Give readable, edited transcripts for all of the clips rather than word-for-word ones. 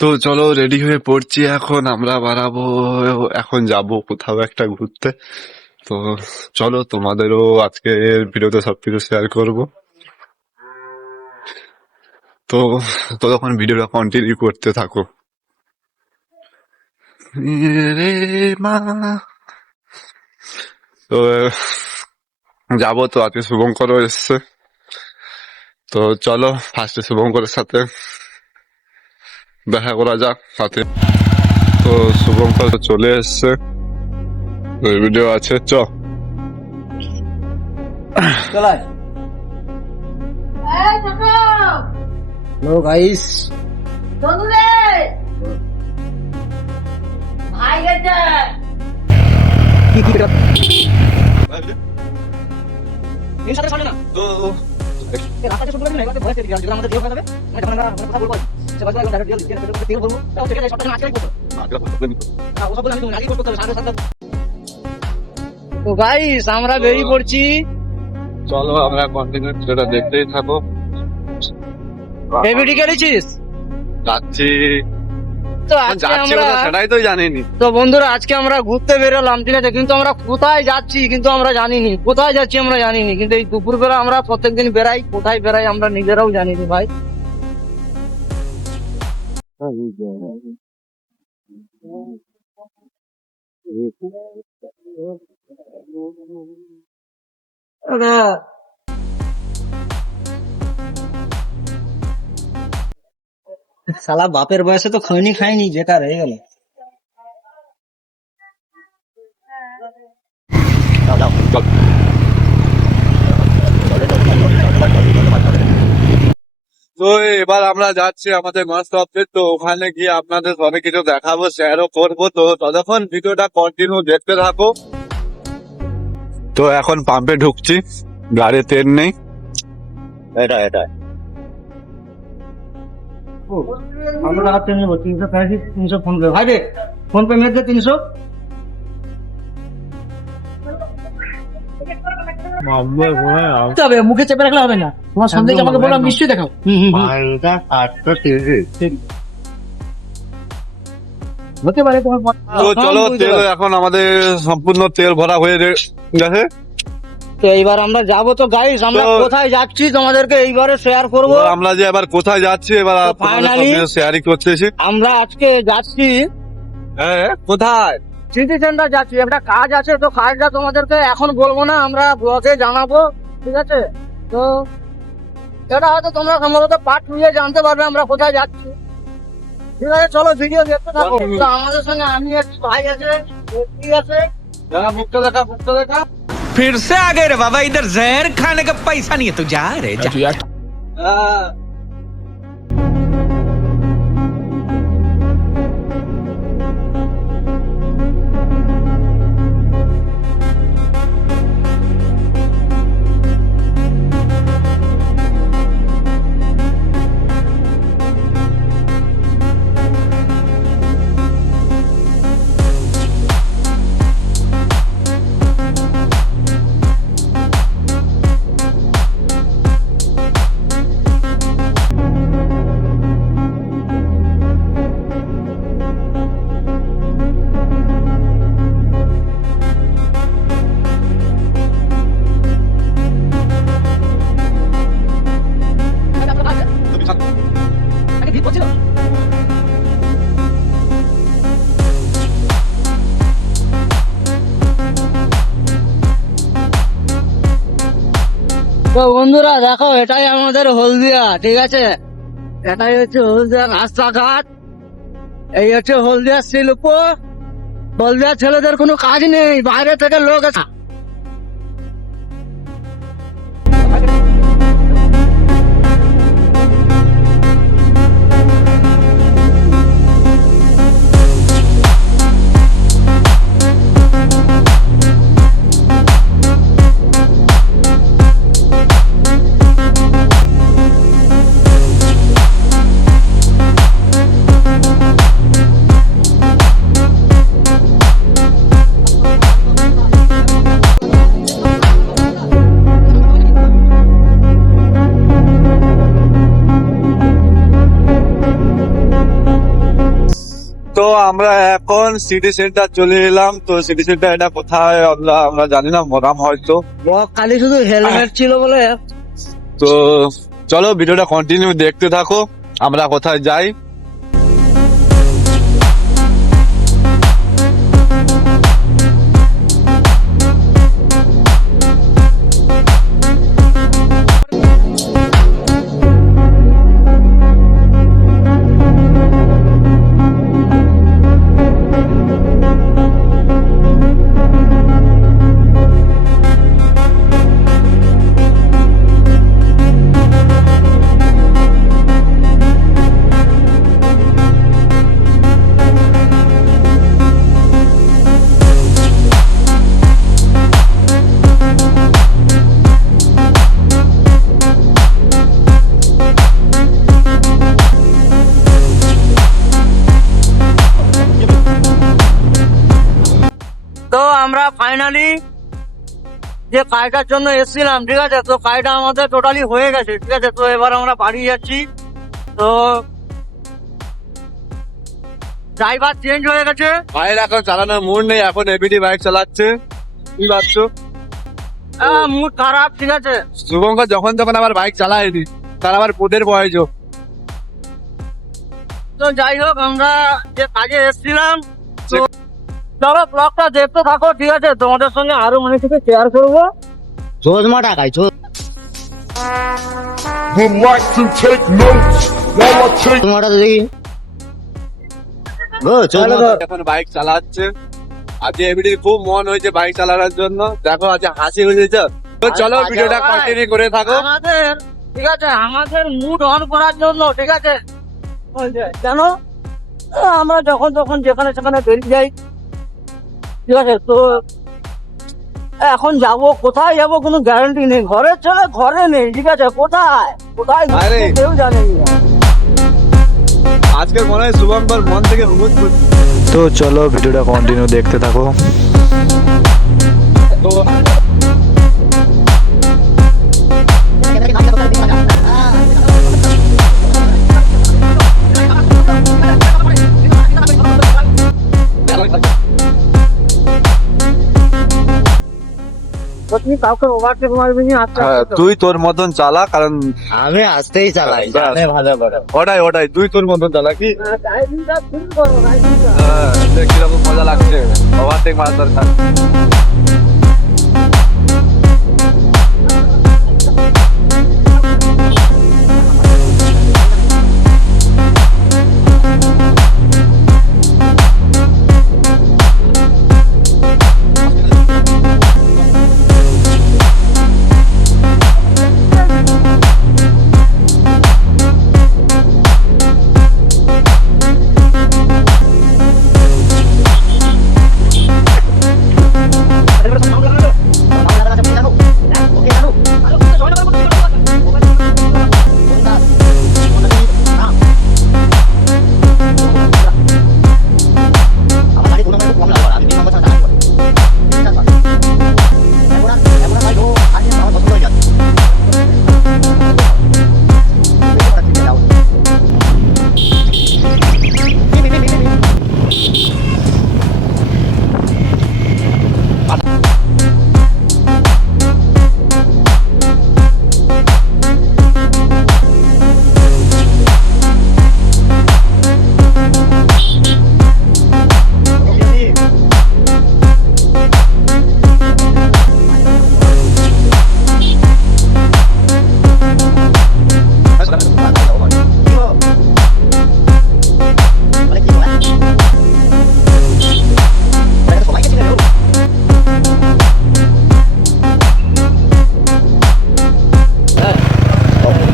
তো চলো রেডি হয়ে পড়ছি, এখন আমরা বাড়াবো। এখন যাব কোথাও একটা ঘুরতে। তো চলো, তোমাদেরও আজকে ভিডিওতে সবকিছু শেয়ার করব। তো ততক্ষণ ভিডিওটা কন্টিনিউ করতে থাকো। রে মা। তো যাবো তো, আজকে শুভঙ্করও এসছে। তো চলো ফার্স্টে শুভঙ্করের সাথে দেখা করা যাক সাথে। তো শুভঙ্কর চলে এসছে, ভিডিও আছে চলাই হ্যালো গাইস, ভাই গেছে কি কি এটা তো এই সাথে চলে না এই রাস্তাতে শুরু করবেন না, এবারে ভয়েস দিয়ে দিলাম, আমাদের দেহ হবে মানে যখন আমরা কথা বলবো সে বাজে একদম ডাইরেক্ট দিয়ে দিতে তেল বলবো তাও ঠিক আছে, সবটা আজকেই করব। ও সব বলে আমি তুমি আগেই করতে হবে, সাথে সাথে। তো গাইস আমরা বেরিয়ে পড়ছি। চলো আমরা কন্টিনিউ সেটা দেখতেই থাকো। এই ভিডিও গেছিস যাচ্ছি তো আজকে যাচ্ছি আমরা কোথায় সেটাই তো জানিনি। তো বন্ধুরা আজকে আমরা ঘুরতে বেরোলাম, ঠিক আছে, কিন্তু আমরা কোথায় যাচ্ছি কিন্তু আমরা জানিনি, কোথায় যাচ্ছি আমরা জানিনি, কিন্তু এই দুপুরবেলা আমরা প্রত্যেকদিন বেরাই, কোথায় বেরাই আমরা নিজেরাও জানিনি ভাই। শালা বাপের বয়সে তো খৈনি খাইনি, যেটা রয়ে গেল। তো এবার আমরা যাচ্ছি আমাদের মাস্ট অফিস। তো ওখানে গিয়ে আপনাদের অনেক কিছু দেখাবো, শেয়ারও করবো। তো ততক্ষণ ভিডিওটা কন্টিনিউ দেখতে থাকো। তো এখন পাম্পে ঢুকছি, গাড়ি তেল নেই। এটা আমরা রাতে নেবো 300 300 ফোন পে, ভাই রে ফোন পে মেরে দে 300। তবে মুখে চেপে রাখলে হবে না, তোমার সন্দেশ আমাকে বললাম নিশ্চয়ই দেখাও। হতে পারে তোমার তো চলো, তেল এখন আমাদের সম্পূর্ণ তেল ভরা হয়ে গেছে। তো এইবার আমরা যাবো। তো গাইস আমরা তো- কোথায় যাচ্ছি তোমাদেরকে এইবারে শেয়ার করব। তো আমরা যে এবার কোথায় যাচ্ছি এবার তো finally শেয়ারই করতেছি। আমরা আজকে যাচ্ছি হ্যাঁ, কোথায়? সিটি সেন্টার যাচ্ছি, একটা কাজ আছে। তো কাজটা তোমাদেরকে এখন বলবো না, আমরা ব্লগে জানাবো, ঠিক আছে। তো এটা হয়তো তোমরা সম্ভবত পার্ট 2 এ জানতে পারবে আমরা কোথায় যাচ্ছি, ঠিক আছে। চলো ভিডিও দেখতে থাকো। তো আমাদের সঙ্গে আমি একটু ভাই আছে, ঠিক আছে। মুখটা দেখা। फिर से आ गए रे बाबा, इधर जहर खाने का पैसा नहीं है तो जा रे जा। তো বন্ধুরা দেখো, এটাই আমাদের হলদিয়া, ঠিক আছে। এটাই হচ্ছে হলদিয়া রাস্তাঘাট, এই হচ্ছে হলদিয়া শিল্প। হলদিয়া ছেলেদের কোনো কাজ নেই, বাইরে থেকে লোক আসে। আমরা এখন সিটি সেন্টার চলে এলাম। তো সিটি সেন্টার এটা কোথায় আমরা জানি না, মরাম হয়তো। খালি শুধু হেলমেট ছিল বলে। তো চলো ভিডিওটা কন্টিনিউ দেখতে থাকো, আমরা কোথায় যাই। তো আমরা ফাইনালি যে কাজটার জন্য এসেছিলাম, ঠিক আছে, তো কাজটা আমাদের টোটালি হয়ে গেছে, ঠিক আছে। তো এবার আমরা বাড়ি যাচ্ছি। তো ড্রাইভার চেঞ্জ হয়ে গেছে। ভাইয়ের এখন চালানোর মুড নেই, এখন এবিডি বাইক চালাচ্ছে, কি ভাবছো? মুড খারাপ, ঠিক আছে। শুভঙ্কর যখন তখন আবার বাইক চালায়নি, তার আবার পোদের বয়স। তো যাই হোক, আমরা যে কাজে এসেছিলাম, তো চলো ব্লগটা দেখতে থাকো, ঠিক আছে। তোমাদের সঙ্গে আরো অনেক কিছু শেয়ার করবো। চোদমা টাকায় Would like to take notes while I take চোদমাটা দেখি। এখন বাইক চালাচ্ছে। আজকে এবিডির খুব মন হয়েছে বাইক চালানোর জন্য, দেখো আজকে হাসি হয়েছে। তো চলো ভিডিওটা কন্টিনিউ করে থাকো। আমাদের, ঠিক আছে, আমাদের মুড অন করার জন্য, ঠিক আছে, জানো আমরা যখন তখন যেখানে সেখানে বেরিয়ে যাই, ঠিক আছে। তো এখন যাব, কোথায় যাব কোনো গ্যারান্টি নেই। ঘরের ছেলে ঘরে নেই, ঠিক আছে, কোথায় কোথায় আরে। কেউ জানে না। আজকে মনে হয় শুভঙ্কর মন থেকে হুমুদ করছে। তো চলো ভিডিওটা কন্টিনিউ দেখতে থাকো। তো তো তুমি কাউকে ওভারটেক মারবি না, আস্তে হ্যাঁ, আস্তে তুই তোর মতন চালা, কারণ আমি আসতেই চালাই, জানে ভালো করে। ওটাই তুই তোর মতন চালা। কি ড্রাইভিংটা শুরু করো, ড্রাইভিংটা। দেখ কিরকম মজা লাগছে, ওভারটেক মারার দরকার।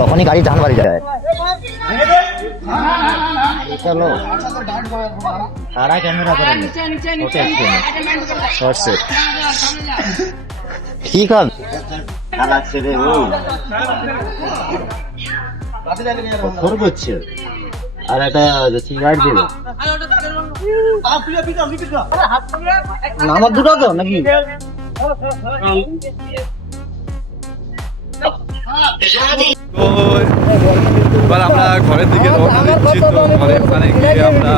তখনই গাড়ি ডান বাড়ি যায়। চলো সারা ক্যামেরা করে ঠিক হবে। লাগছে রে ও করছে আর একটা সিগারেট দিল আমার দুটো তো নাকি তো এবার আমরা ঘরের দিকে রওনা দিচ্ছি। তো ঘরে ওখানে গিয়ে আমরা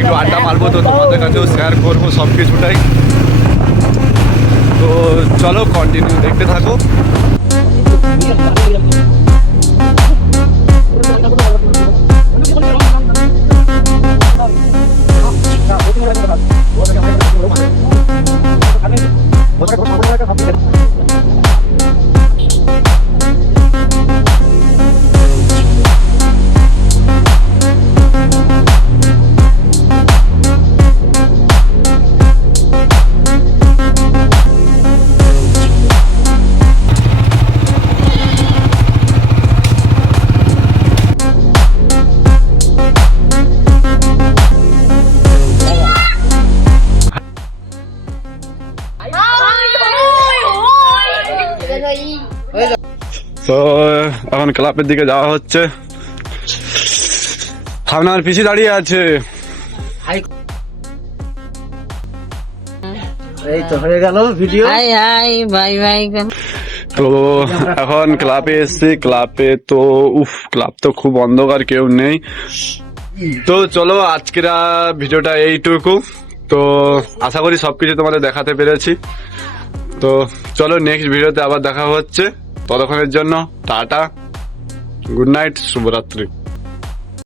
একটু আড্ডা মারবো, তো তোমাদের কাছেও শেয়ার করবো সব কিছুটাই। তো চলো কন্টিনিউ দেখতে থাকো। তো এখন ক্লাবের দিকে যাওয়া হচ্ছে। আপনার পিছিয়ে দাঁড়িয়ে আছে। এই তো হয়ে গেল video. High high bye bye. তো এখন ক্লাবে এসছি। ক্লাবে তো ক্লাব তো খুব অন্ধকার, কেউ নেই। তো চলো আজকের ভিডিওটা এইটুকু। তো আশা করি সবকিছু তোমাদের দেখাতে পেরেছি। তো চলো নেক্সট ভিডিওতে আবার দেখা হচ্ছে। ততক্ষণের জন্য টাটা, গুড নাইট, শুভরাত্রি।